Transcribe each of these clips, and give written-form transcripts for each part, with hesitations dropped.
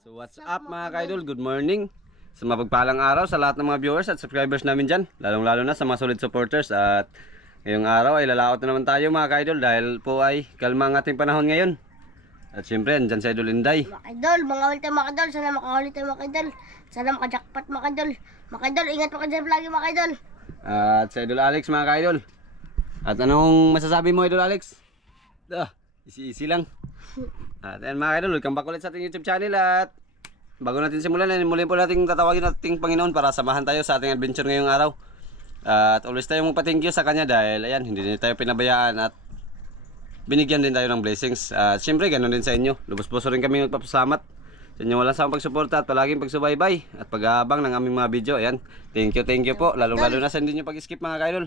So what's up mga ka-idol, good morning. Sa mapagpalang araw sa lahat ng mga viewers at subscribers namin dyan, lalong-lalo na sa mga solid supporters. At ngayong araw ay lalaot na naman tayo mga ka-idol dahil po ay kalma ang ating panahon ngayon. At syempre, andyan si Idol Inday. Mga idol, mga ulit tayo mga idol. Sana makahuli tayo mga idol. Sana makajackpot mga idol. Mga idol, ingat mga idol lagi mga idol. At si Idol Alex mga ka-idol. At anong masasabi mo Idol Alex? Easy lang. At ayan mga ka-idol, welcome back ulit sa ating YouTube channel. At bago natin simulan, muli po natin tatawagin ating Panginoon para samahan tayo sa ating adventure ngayong araw. At always tayo magpa-thank you sa Kanya dahil ayan, hindi din tayo pinabayaan at binigyan din tayo ng blessings. At syempre, ganoon din sa inyo. Lubos-puso rin kami magpapasalamat sa inyo walang samang pagsuporta at palaging pagsubaybay at pag-aabang ng aming mga video. Ayan, thank you po. Lalo-lalo na sa hindi nyo pag-skip mga ka-idol.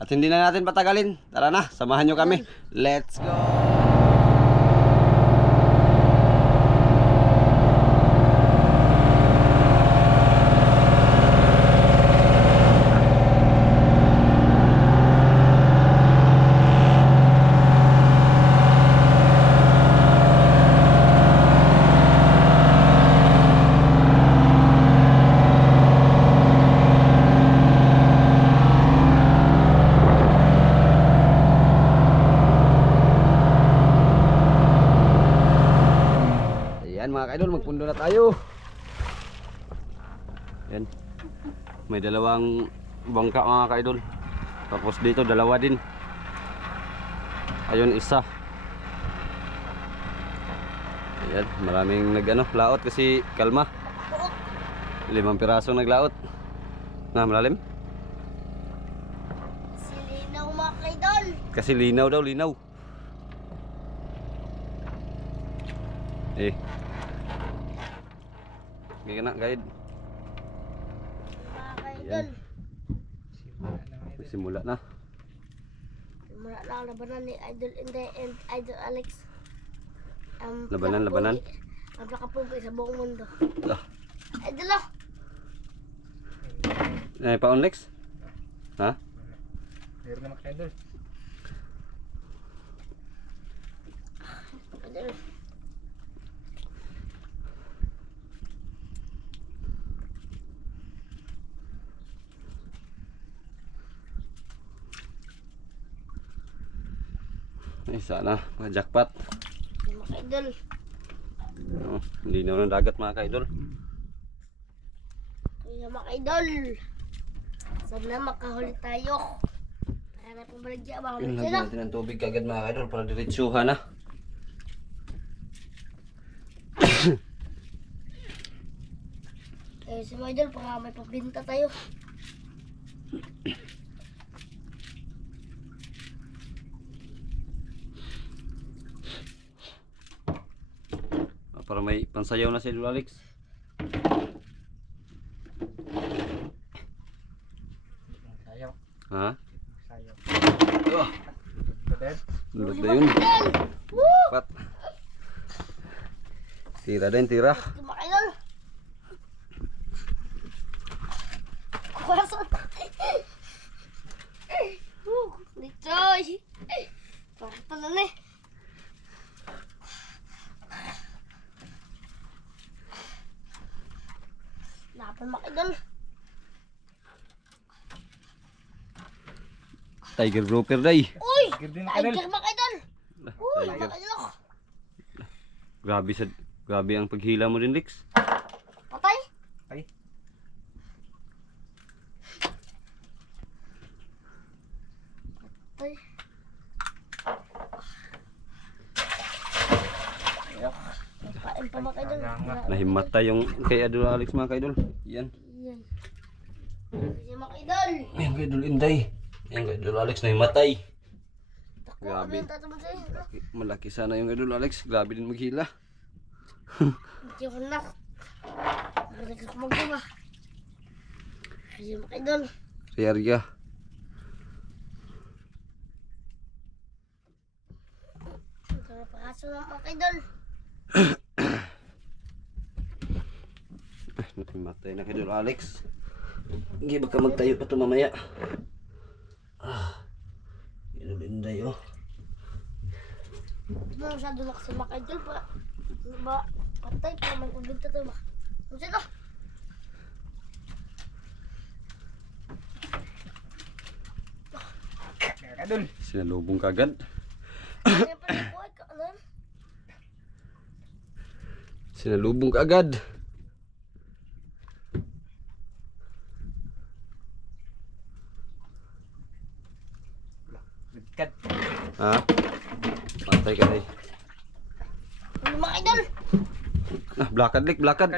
At hindi na natin patagalin. Tara na, samahan nyo kami. Let's go! Ayan mga ka-idol, magpundo na tayo. Ayan. May dalawang bangka mga ka-idol. Tapos dito dalawa din. Ayun isa. Ayan, maraming laot kasi kalma. 5 piraso naglaot. Na malalim? Silinaw mga idol. Kasi linaw daw, linaw. Hindi ka na, guide. Mga idol. Simula na. Simula na ang labanan ni Idol Inday and Idol Alex. Labanan. Ang pakapugi sa buong mundo. Ah. Idol ah. Pa-on Lex? Ha? Meron na mga idol. Idol. Ay, sana ma-jackpot. Mga idol. Hindi na ng dagat mga ka-idol. Kaya mga idol. Sana makahuli tayo. Kaya na pumbaligya ba? Huli Lagyan sila. natin ng tubig kagad mga ka-idol para diretsuhan na. Kaya si mga idol, baka may pabinta tayo. Para may pansayaw na si Idol Alex. Sayaw. Ha? Sayaw. Lulot na yun. Woo! Pat. Tira din, tira. Si mga idol. Kuwasan. Lichoy. Parang talan eh. Lapan mga idol. Tiger grouper day. Uy! Ganda na idol. Tiger mga idol. Uy, Tiger. mga idol. Grabe ang paghila mo din, Lex. Patay? Ay. Patay. Kain pa mga idol. Nahimatay yung kay Idol Alex mga ka-idol. Yan. Yan. Kasi mga idol. Yan kay Idol Inday. Yan kay Idol Alex nahimatay. Tako, Grabe. ano yung tatamon sa'yo? Malaki sana yung Idol Alex. Grabe din maghila. Hindi ko na. Balik ako magduma. Kasi mga idol. Riarga. Ito pakaso ng mga idol. Nahimatay na kay Idol Alex. Hindi baka magtayo pa ito mamaya. Idol Inday oh. Masyado na kasi mga idol pa. Ba? Patay pa man kung dito to ba. Ano siya to? Mga kaidol. Sinalubong kagad. Ano pa rin buhay ka? Ano? Sinalubong kagad. Bigkad. Ha? Patay ka rin. Ano mga idol? Ah, blakad lik, blakad.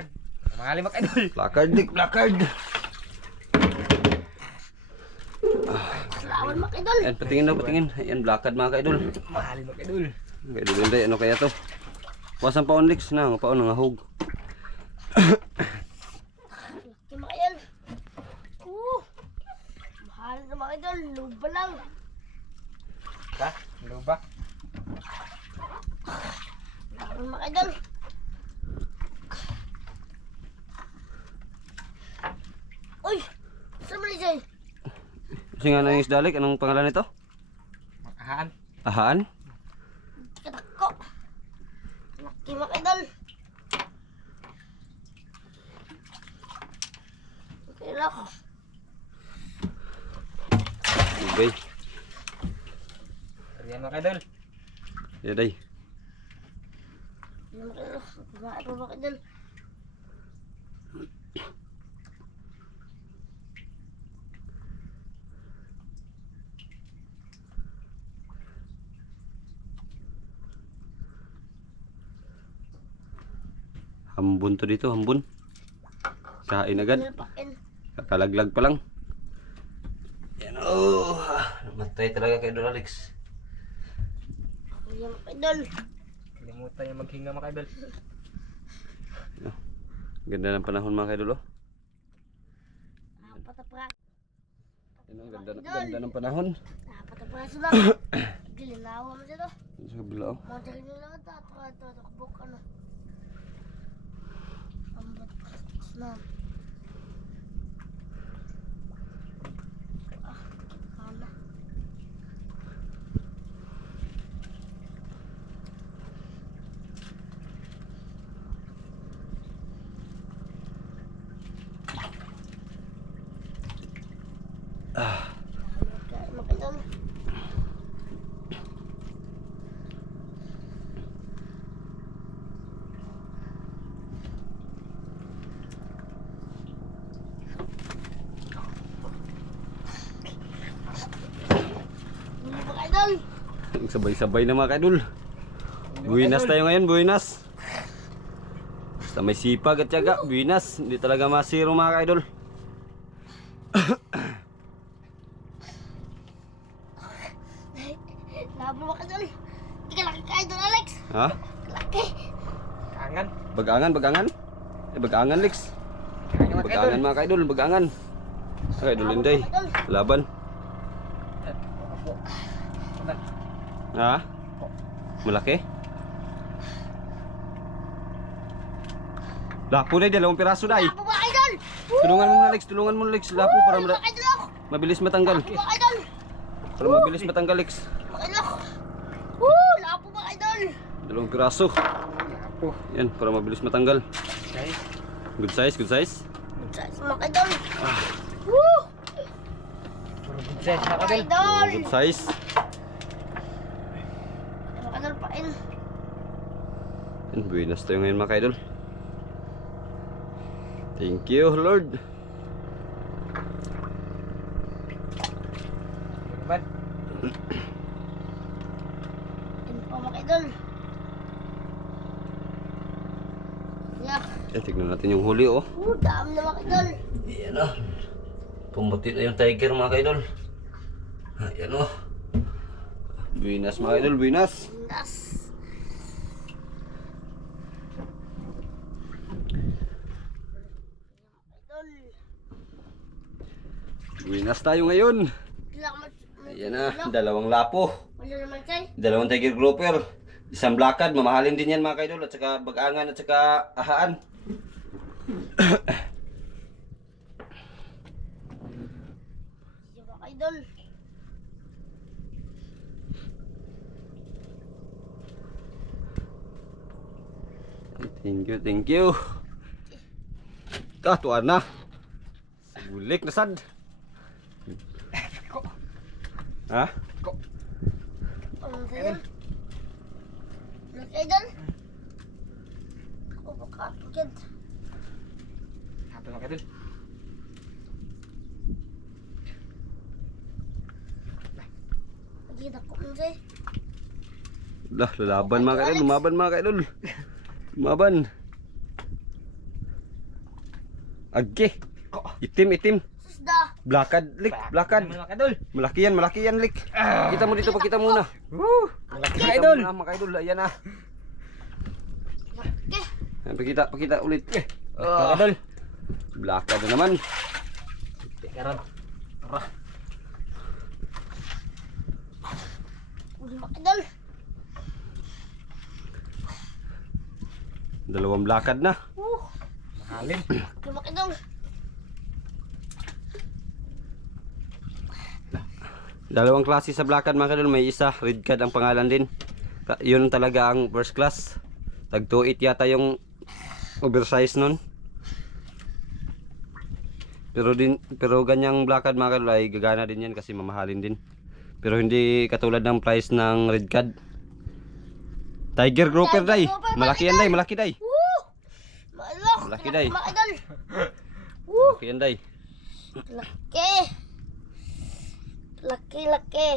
Mga lima kaidol. Blakad lik, blakad. Salawan mga idol. Ayan, patingin daw, patingin. Ayan, blakad mga kaidol. Mga lima kaidol. Kaidol hindi, ano kaya to? Kuwasan pa onlix na, nga pa nangahog. Okay mga idol. Mahal na mga idol. Luba lang. Ha? Luba? Salawan mga idol. Uy! Saan mo ni Jay? Kasi nga nang isdalik, anong pangalan nito? Makahaan. Ahaan? Katako. Laki mga idol. Okay lang. Okay. Ayan mga kaidol. Yaday. Ano mga idol? Kumain pa mga idol. Hambun to dito, hambun. Kain agad. Nilpakin. Kakalaglag pa lang. Yan oh. Namatay talaga kay Idol Alex. Ayan mga idol. Kalimutan yung maghinga mga kaidol. Ganda ng panahon mga kaidol oh. Apat na pra. Yan oh, ganda ng panahon. Apat na praso lang. Gilinawa mo dito. Sa kabila oh. Mga dali nila ito. Ito. Kubok ano. Ambot. Snap. Kala. Mga idol. Mga idol. Sabay-sabay na mga kaidol. Buwinas tayo ngayon, buwinas. Basta may sipag at tiyaga, buwinas. Hindi talaga masiro mga kaidol. Labo mga idol. Hindi ka laki ka idol Alex. Ha? Laki. Kangan. Bagangan, bagangan. Bagangan Lex. Kangan mga kaidol. Bagangan mga kaidol, bagangan. Kaidol Linday. Laban. Opo. Ano? Ha? Malaki? Lapo na, dalawang piraso na Labo mga idol. Tulungan mo na Lex, tulungan mo na Lex. Lapo para Mga idol ako. mabilis matanggal. Mga idol. Para mabilis matanggal Lex. Mga idol ako. Labo mga idol. Dalawang piraso. Apo. Yan, para mabilis matanggal. Guys. Good size, good size. Mga idol. Puro good size mga Mga kaidol. idol. Good size. Mga idol pain. Yan, buwinas tayo ngayon mga kaidol. Thank you, Lord. Naman. Yan po mga idol. Yak. Yan, tignan natin yung huli oh. Dami na mga idol. Yan oh. Pumuti na yung tiger mga kaidol. Yan oh. Buwinas mga kaidol, buwinas. Nas. Idol. Buwinas tayo ngayon. Wala ka Ayan na, dalawang lapo. Wala naman chay. Dalawang tiger grouper. Isang blakad, mamahalin din yan mga kaidol. At saka bagangan at saka ahaan. Yan mga idol. Thank you, thank you. Tuan na. Bulik na sad. Ha? Ano sa'yo? Mga idol. Ako makakagad. Happy mga idol. Magkita ko mo sa'yo. Lah, lalaban mga kaidol, lumaban mga kaidol. Lumaban. Age. Itim. Susda. Blakad, lik, blakad. Mga idol. Malaki yan, lik. Kita mo dito, pakita muna. Malaki mga Kita idol. muna, mga kaidol, ayan na. Laki. Ayan, pakita ulit. Mga idol. Blakad na naman. Karon. Tara. Uli mga idol. Dalawang blakad na. Mahalin. Uli mga idol. Dalawang klase sa blakad mga kaidol, may isa red card ang pangalan din. Yun talaga ang first class. Tag 2.8 yata yung oversize nun. Pero ganyang blakad mga kaidol ay gagana din yan kasi mamahalin din. Pero hindi katulad ng price ng red card. Tiger grouper day. Malaki yan day, malaki day. Malak. Laki, day. Mga idol. Malaki yan day. Laki. Laki.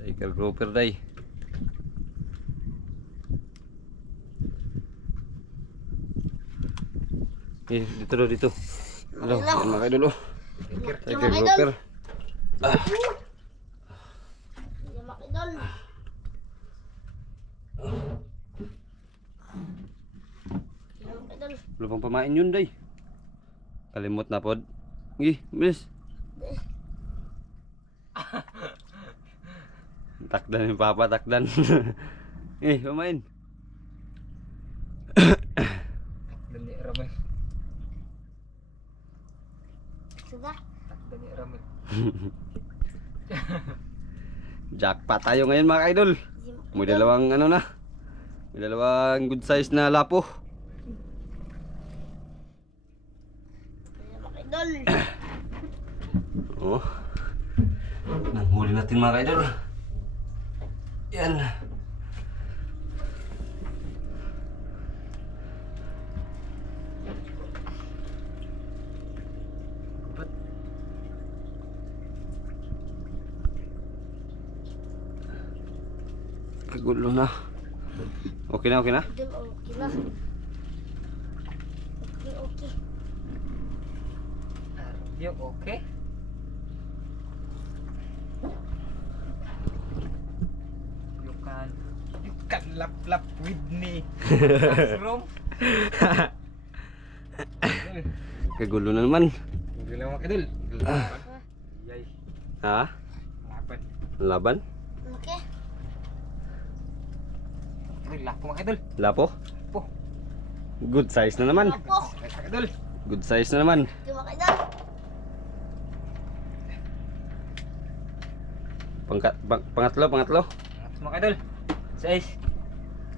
Tiger grouper day. Dito. Hello, yan mga kaidol. Tiger grouper. Uli mga idol. Uli mga idol. Wala pang pamain yun day. Kalimot na pod. Gi, bilis. Takdan yung papa, takdan. Pamain. Dali ramay. Susda. Dali ramay. Jackpot tayo ngayon mga idol. May dalawang ano na. May dalawang good size na lapo. Uli mga idol. Oh. Nanghuli natin mga idol. Yan. Kagulo na. Okay na. Idol, okay na. Okay. You okay? You can lap with me. From. Kagulo na naman. Hindi lang mga idol. Yay. Ha? Laban. Laban? Okay. Ay, lapo mga idol. Lapo? Po. Good size na naman. Apo. Ay, mga idol. Good size na naman. Uli mga idol. Pangatlo. Mga idol. 6.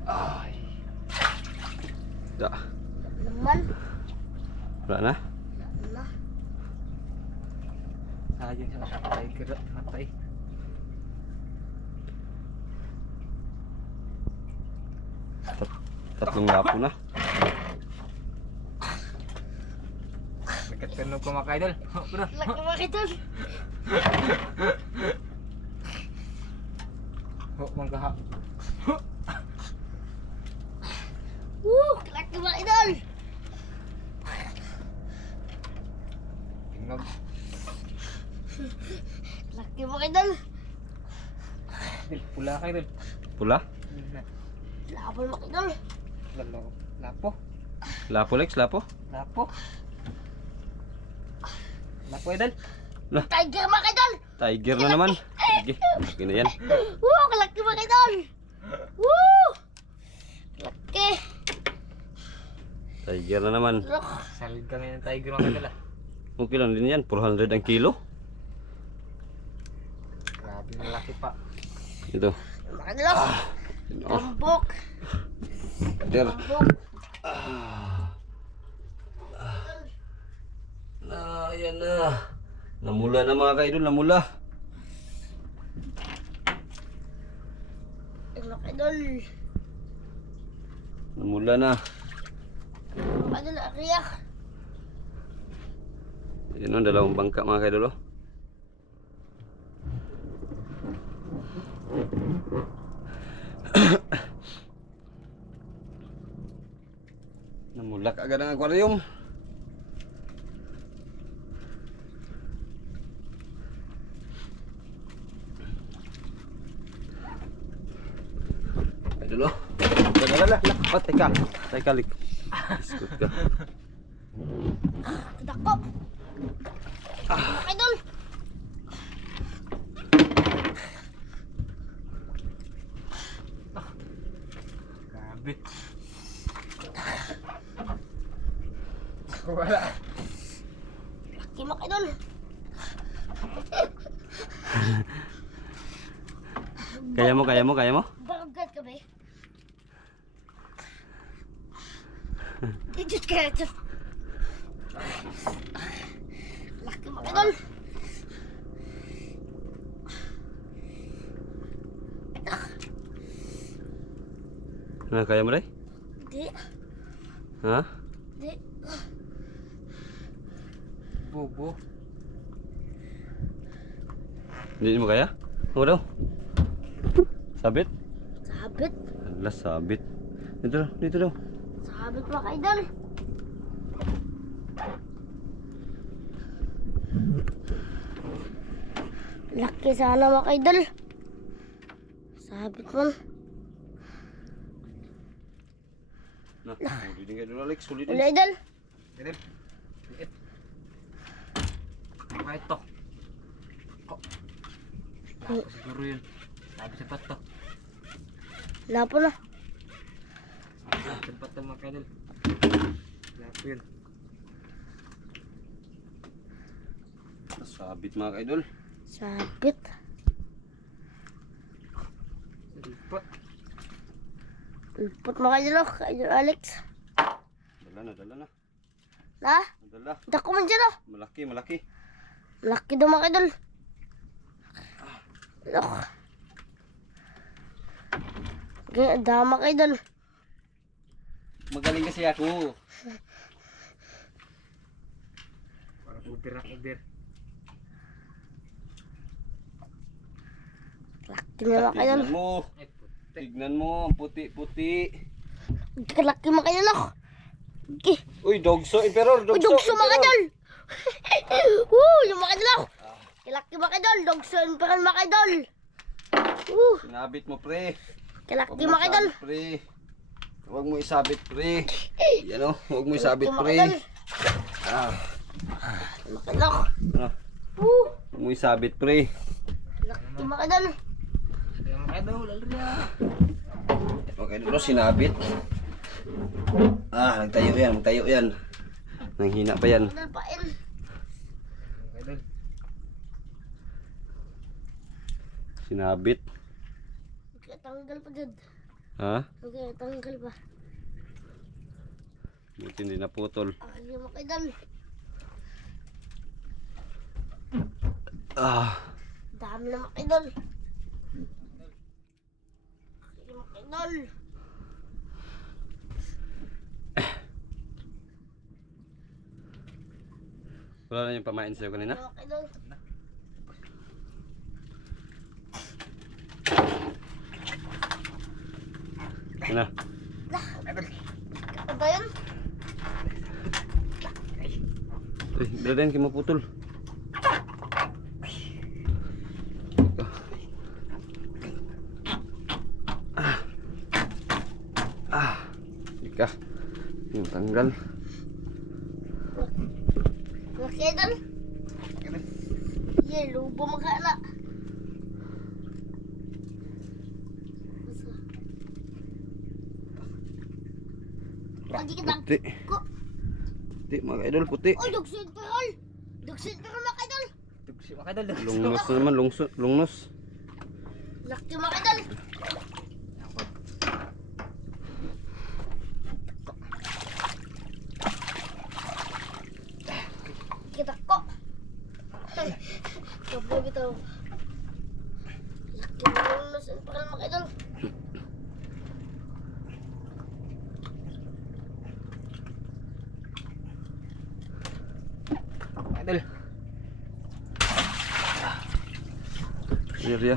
Ay. Da. Naman. Wala na. Na. Sayang siya matay. Matay. Tatlong lapo na. Nagkatunog ko mga idol. Bro. Laki mga idol. Manggaha. Laki mga idol. Tingnog. Laki mga idol. Idol, pula ka idol. Pula? Laban mga idol. Lapo. Lapo Lex, lapo. Lapo. Lapo idol. Tiger mga idol. Tiger na naman. Sige, okay na yan. Laki mga idol. Laki. Tiger na naman. Look. Salid ka ngayon tiger mga idol ah. Okay lang din yan, 400 ang kilo. Grabe na laki pa. Ito. mga idol. Oh, Tambok. der. Tambok. Ayan na. Namula na mga kaidol, namula. Mga idol. Namula na. Mga idol, ariyak. Ayan o, dalawang bangka mga kaidol. Oh. Namula ka agad ang aquarium. Idol oh. Lala. Oh, teka. Teka, lik. Iskut ka. Dako. Mga idol. Grabe. Wala. Laki mga idol. Kaya mo? Barugad ka ba eh? Idit ka ito. Laki mga idol. Kaya mo rin? Di. Ha? Di. Bobo. Hindi mo kaya? Ano daw? Sabit? Sabit. Hala, sabit. Dito daw. Sabit mga idol. Laki sana mga idol. Sabit man. Na, sulit din kayo Alex, sulit Wala din. idol. Ganun. Liit. Apa ito? Kok. Lapo siguro yun. Sabi sa pato. Lapo na. Sa pato mga kaidol. Lapo yun. Sabit mga kaidol. Sabit. Lipot. Lupot mga idol. Idol Alex. Dala na. Na? Dala. Dako man dyan oh. Malaki. Laki daw mga idol. Look. Ganyan, dama mga idol. Magaling kasi ako. Parang uber. Laki na mga idol. Tignan mo. Ay, puti. Tignan mo, ang puti-puti. Kalaki mga idol oh. Okay. Uy, dogso, emperor, Uy, dugso mga idol. Yung mga idol oh. Kalaki mga idol. Dugso imperal mga idol. Sinabit mo, pre. Kalaki mga idol. isabit, pre. Huwag mo isabit, pre. Yan o, huwag mo isabit, Kalaki, mga pre. idol. Ah, Mga idol. ano? Huwag mo isabit, pre. Kalaki mga idol. Kaya mga kaidol, lalriya. Okay, dito sinabit. Ah, magtayo yan. Nanghina pa yan. Idol pain. Mga kaidol. Sinabit. Tanggal pa dyan. Ha? Okay, tanggal pa. Buti hindi naputol. Yung mga idol. Ah, Dami na mga idol. Yung mga idol. wala na yung pamain sa'yo kanina? Yung mga idol. Ano? Ano ba yun? Uy, dalayan kayo maputol. Ika. Yung tanggal. Mga idol. Yan, lubo mga anak. Lagi kita. Puti. Puti mga idol, puti. Uy, dugsin perol. Dugsin perol mga idol. Tugsi mga kaidol. Lungnos na naman, lungnos. Laki mga idol. Ito. Kinunusan pa lang mga idol. Idol. Area.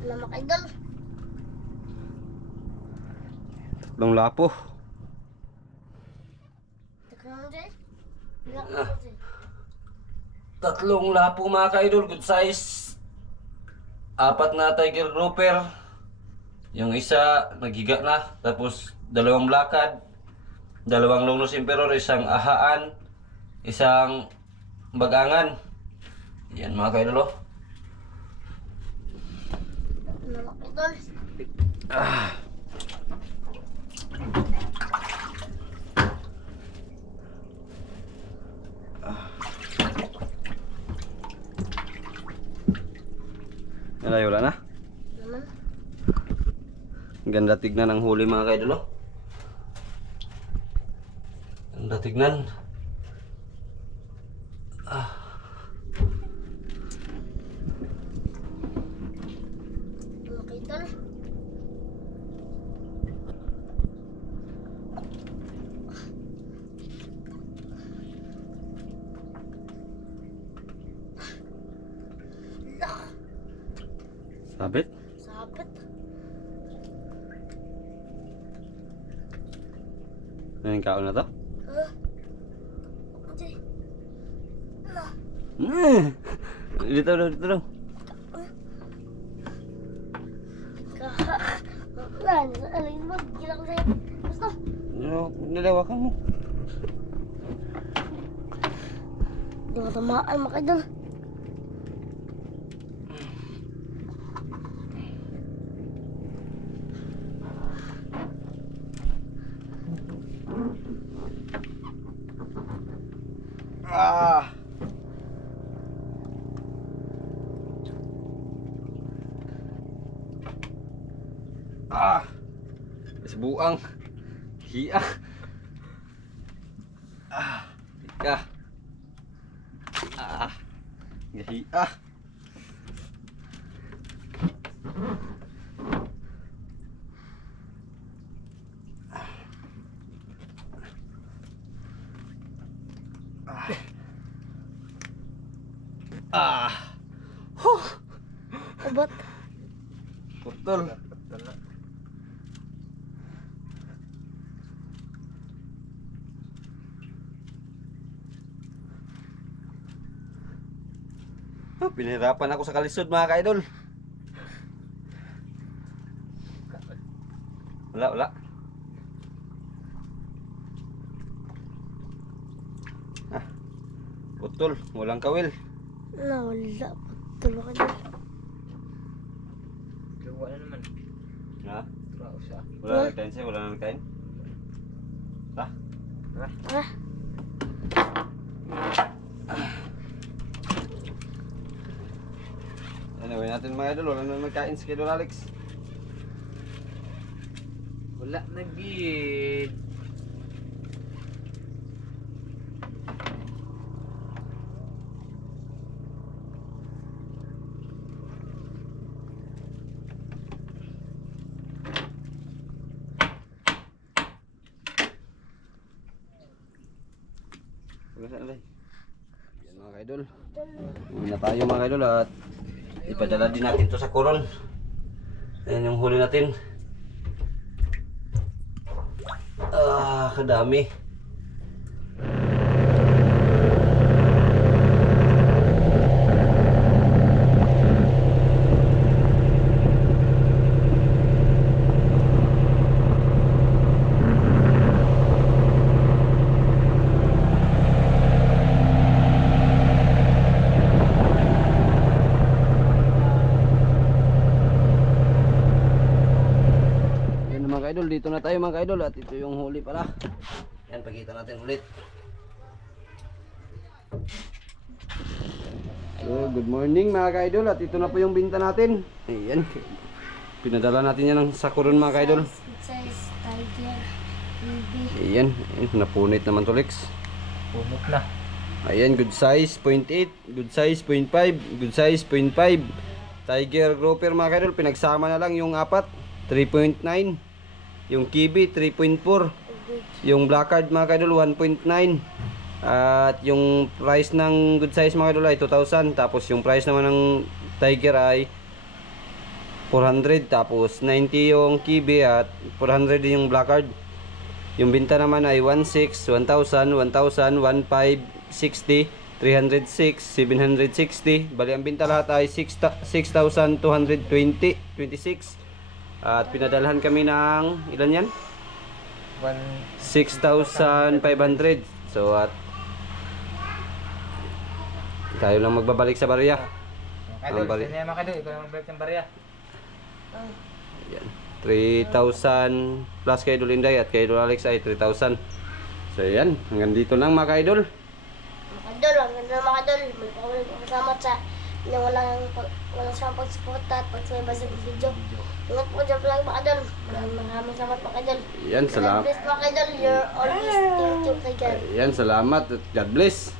Ano mga idol? Tatlong lapo. Teka naman dyan. Bilak mo dyan. Tatlong lapo mga ka-idol, good size. Apat na tiger grouper. Yung isa naghiga na, tapos dalawang blackad, dalawang longnos emperor, isang ahaan, isang bagangan. Yan mga ka-idol. Ano mga idol? Nalayo wala na. Naman. Ganda tignan ang huli mga ka-idol. Ganda tignan. Ano mga idol? Lah, Sabit. sabit. Ano yung kaon na to? Ha? Dyan. Lah. Dito daw, dito daw. Wala, alin mo, gila ko sa'yo. Basta, Nalawakan mo. di mo tamaan mga idol. Ah! Ah! Isbuang. Hiya. Ah! Ika. Ah! Hiya. Ah! Huh! Abot. Putol. Pinahirapan ako sa kalisod mga ka-idol. Wala. Ah, putol, walang kawil. Wala. Putol mga idol. Gawa na naman. Ha? Traos siya. Wala nang kain sa'yo, wala nang kain. Ha? Ah, Anyway natin mga idol, wala nang nagkain si Idol Alex. Wala na gid. Wala saan ba? Yan mga idol. Uwi na tayo mga idol at ipadala din natin to sa koron. Ayan yung huli natin. Ah, kadami. Mga idol, dito na tayo mga idol at ito yung huli pala. Yan, pakita natin ulit. So, good morning mga idol at ito na po yung binta natin. Ayan. Pinadala natin yan ng Sakuron mga kaidol. Size, tiger, baby. Ayan, napunit naman to Lex. Pumot na. Ayan, good size, 0.8, good size, 0.5, good size, 0.5. Tiger grouper mga kaidol, pinagsama na lang yung apat, 3.9. Yung kibi, 3.4. Yung blackcard mga kaidol, 1.9. At yung price ng good size mga kaidol ay 2,000. Tapos yung price naman ng tiger ay 400. Tapos 90 yung kibi at 400 din yung blackcard. Yung binta naman ay 1,600, 1,000, 1,000, 1,500, 60, 306, 760. Bali ang binta lahat ay 6,220, 26. At pinadalhan kami ng ilan yan? 6,500. So at tayo lang magbabalik sa barya. Idol, balik. sino yan mga idol? Ikaw yung magbalik ng barya. Yan. 3,000 plus kay Idol Inday at kay Idol Alex ay 3,000. So yan, hanggang dito lang mga ka-idol. Mga idol, ang ganda ng mga idol. May pagkakasama sa walang sa pagsuporta at pagsuway sa video. Ingat po dyan lang mga idol. Maraming salamat mga idol. Yan, God salamat. bless mga idol. You're always thank you kay God. Yan, salamat at God bless.